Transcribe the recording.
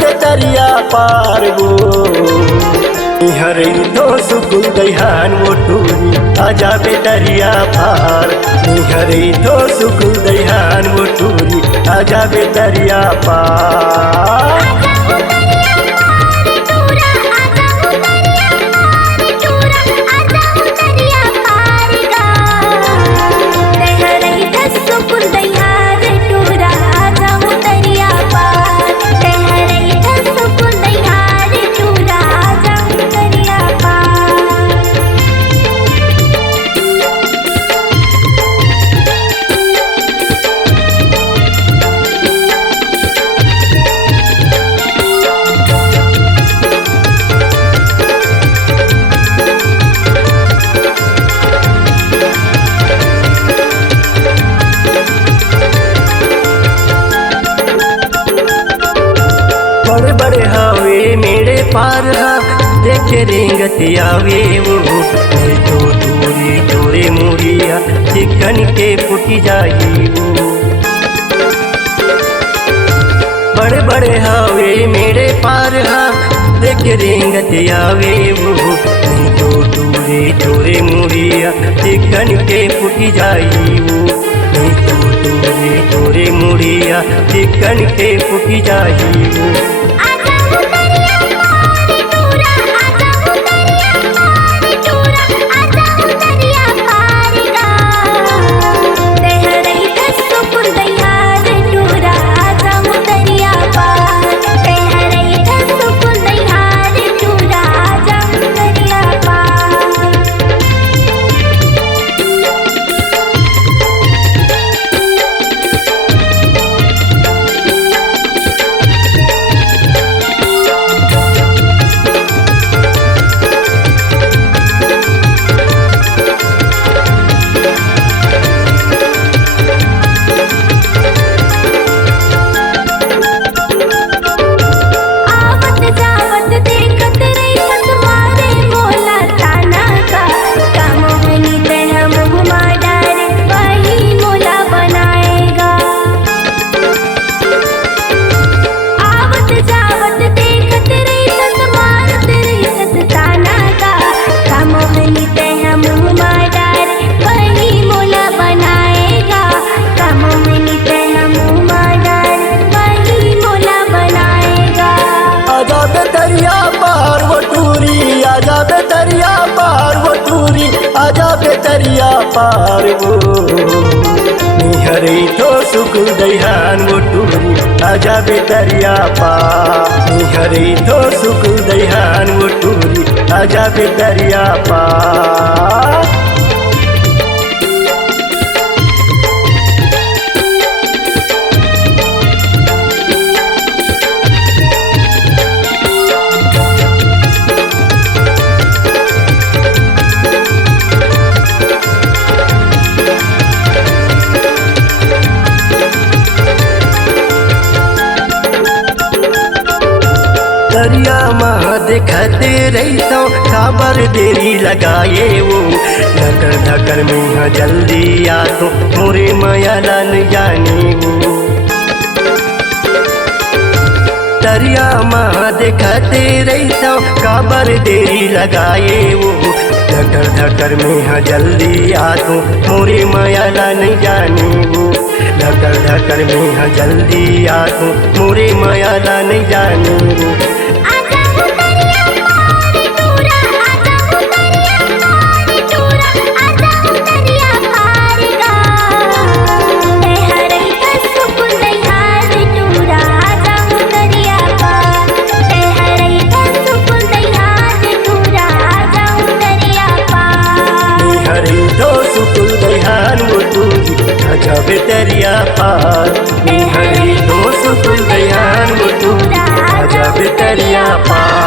बेतरिया पार वो हरे तो सुकुल दयान वो टूरी आजा बेतरिया पार हरे तो सुकुल दयान वो टूरी आजा बेतरिया पार। बड़े बड़े हावे मेरे पार हा देखे रेंगत आवे वो तो दूरी तोरे मुड़िया चिकन के फुटी जाई वो। बड़े बड़े हावे मेरे पार हा देखे रेंगत आवे वो तो दूरी तोरे मुड़िया चिकन के फुटी जाई वो तोरे मुड़िया चिकन के फुटी जाई वो। आजा बेतरिया पार वो हरे तो सुकुल दयान वो टूरी आजा बेतरिया पार हरे तो सुकुल दयान वो टूरी आजा बेतरिया पार। दरिया महा देखते रहता खबर देरी लगाए वो ढकर ढकर में जल्दी आ तो मोरे माया लाल जाने वो। दरिया महा देखते रहता खबर देरी लगाए वो ढकर ढकर में जल्दी आ तो मोरे माया लाल जाने वो। ढकर ढकर में जल्दी आ तो मोरे माया लाल जाने वो। आजा बेतरिया पार हरे तो सुकुल दयान वो टूरी आजा बेतरिया पार।